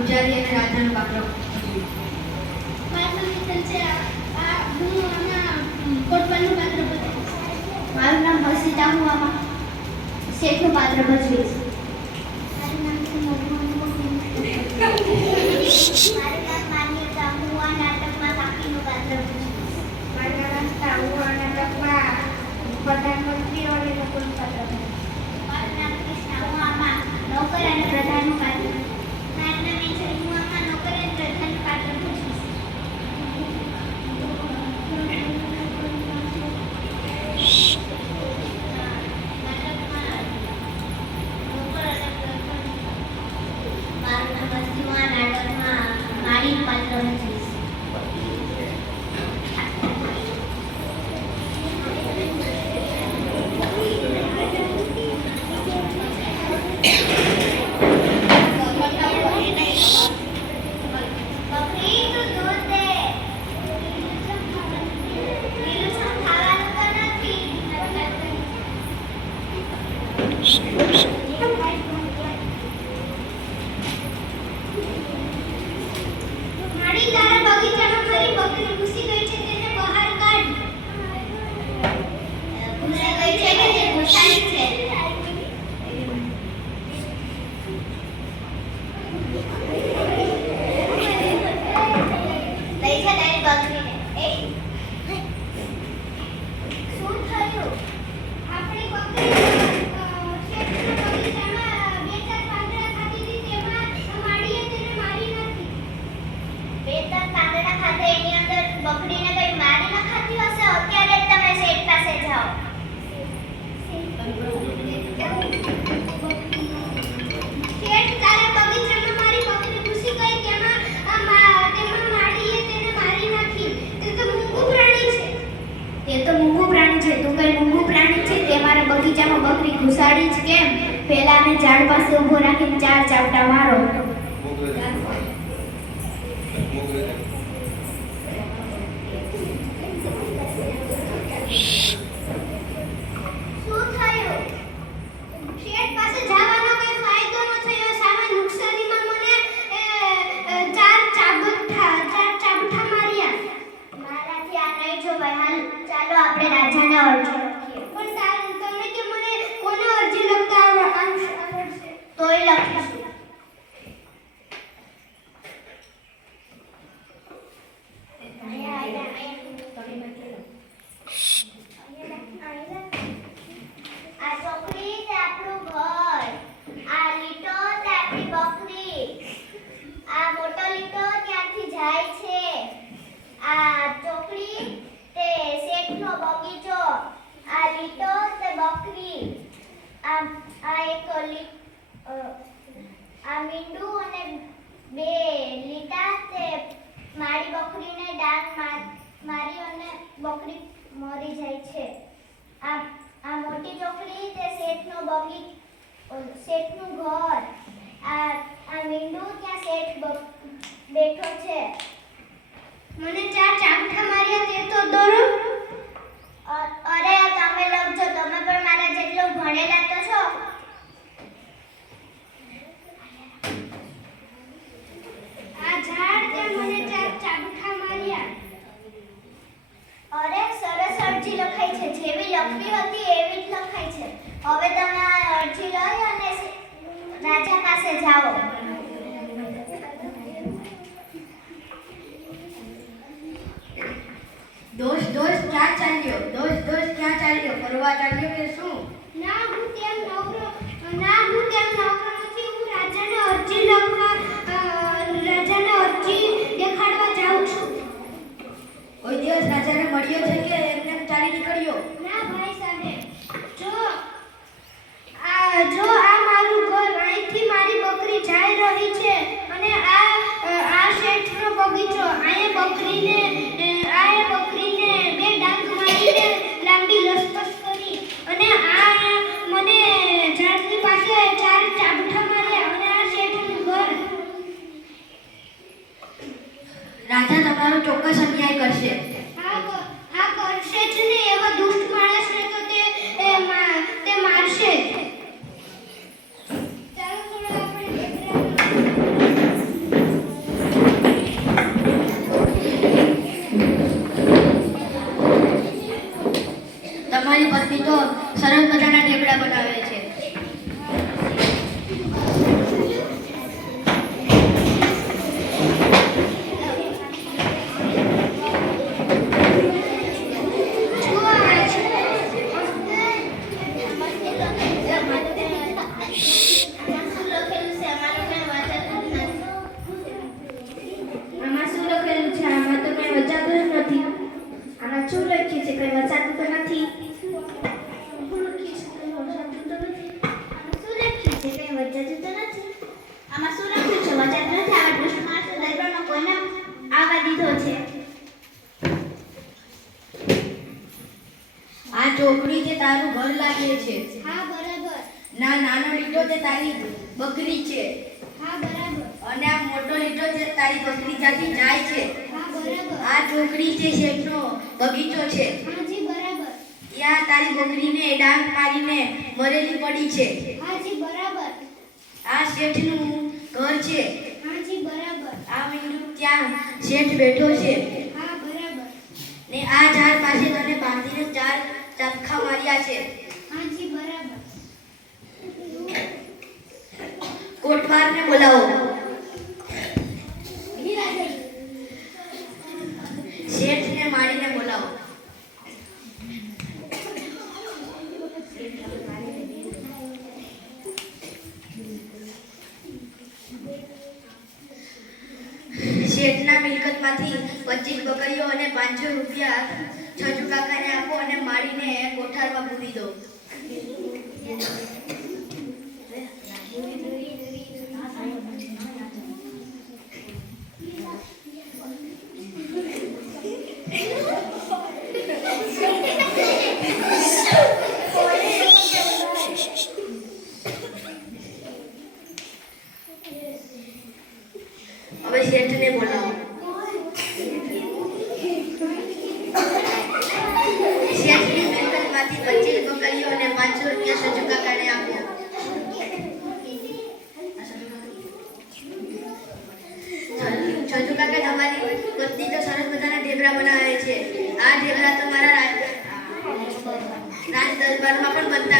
પૂજારી અને રાજાનું પાત્ર ભજવ્યું. કોટવાલનું પાત્ર ભજવીશ. મારું નામ હર્ષિતા, હું આમાં શેઠનું પાત્ર ભજવીશ. મારું નામ માન્યતા, હું આ નાટકમાં કાકીનું પાત્ર ભજવીશ. મારું નામ આસ્થા, હું આ નાટકમાં પ્રધાનમંત્રી અને નોકરનું પાત્ર ભજવીશ. મારું નામ કૃષ્ણા, હું આમાં નોકર અને પ્રધાનનું પાત્ર ભજવીશ. મારું નામ અંજલિ, હું આમાં નોકર અને પ્રધાનનું પાત્ર ભજવીશ. બગીચામાં બકરી ઘુસાડી જ કેમ? પેલાને ઝાડ પાસે ઊભો રાખીને 4 ચાવટા મારો. શું થયું? શેઠ પાસે જવાનો કઈ ફાયદો ન થયો. સામે નુકસાનીમાં મને 4 ચાબુઠા માર્યા. મારાથી આ નહીં જોવાય. હાલ ચાલો આપણે રાજાને અરજી લખીએ. પણ તમે કે મને કોને અરજી લખતા આવડશે? તોય લખીશું. આ ચોકડી તે આપણું ઘર, આ લીટો તે આપણી બકરી, આ મોટો લીટો ત્યાંથી જાય છે, આ ચોકડી તે શેઠનો બગીચો, આ લીટો તે બકરી, આ એક આ મીંડું અને 2 લીટા તે મારી બકરીને ડાંગ મારી અને બકરી મરી જાય છે. આ મોટી ચોકડી તે શેઠનું ઘર, આ મીંડું ત્યાં શેઠ બેઠો છે. મને 4 ચાબુઠા માર્યા તે તો દોરો. અરે તમે લખજો, તમે પણ મારા જેટલો ભણેલા તો છો. આ ઝાડ તે મને 4 ચાબુઠા માર્યા. અરે સરસ અરજી લખાઈ છે. જેવી લખવી હતી એવી જ લખાઈ છે. હવે તમે આ અરજી લઈ અને રાજા પાસે જાઓ. દોસ્ત ક્યાં ચાલ્યો? દોસ્ત ક્યાં ચાલ્યો? ફરવા ચાલ્યો કે શું? ના હું તેમ નોકરો નથી. હું રાજાને અરજી દેખાડવા જાઉં છું. કોઈ દિવસ રાજાને મળ્યો છે કે એમને ચાલી નીકળ્યો? ના ભાઈ સાહેબ, જો આ મારું ઘર, અહીંથી મારી બકરી જઈ રહી છે અને આ શેઠનો બગીચો, અહીંયા બકરીને 2 ડાંગ મારીને લાંબી લસપસ કરી અને આ મને ઝાડની પાસે 4 ચાબુઠા માર્યા અને આ શેઠનું ઘર. રાજા તમારો ચોક્કસ અન્યાય કરશે. હા કરશે જ ને. એવા દુષ્ટ સરસ મજાના ઢેબરા બનાવે છે. આમાં શું લખેલું છે? આમાં તો કંઈ વચાતું જ નથી. આમાં શું લખ્યું છે? કંઈ વચાતું તો નથી. આમાં શું લખ્યું છે? વચાતું નથી. આવા દુષ્ટ માણસો દરબારમાં કોઈને આવવા દીધો છે? આ ચોકડી તે તારું ઘર લાગે છે. હા, બરાબર. ના નાનો લીટો તે તારી બકરી છે. હા, બરાબર. અને આ મોટો લીટો તે તારી બકરી ત્યાંથી જાય છે. હા, બરાબર. આ ચોકડી તે શેઠનો બગીચો છે. હાજી, બરાબર. ત્યાં તારી બકરીને ડાંગ મારીને મરેલી પડી છે. હાજી, બરાબર. આ શેઠનું ઘર છે. હાજી, બરાબર. આ મીંડું ત્યાં શેઠ બેઠો છે. હા, બરાબર. ને આ ઝાડ પાસે તને બાંધીને 4 ચાબખા માર્યા છે. હાજી, બરાબર. કોટવારને બોલાવો. શેઠને મારીને બોલાવો. શેઠના મિલકતમાંથી 25 બકરીઓ અને 500 રૂપિયા છજુ કાકાને આપો અને મારીને કોઠારમાં પૂરી દો. હવે શેઠને બોલાવો. શેઠની મિલકતમાંથી 25 બકરીઓ અને 500 રૂપિયા છજુ કાકાને આપો. છજુ કાકા તમારી પત્ની તો સરસ મજાના ઢેબરા બનાવે છે. આ ઢેબરા તો મારા રાજ દરબારમાં પણ બનતા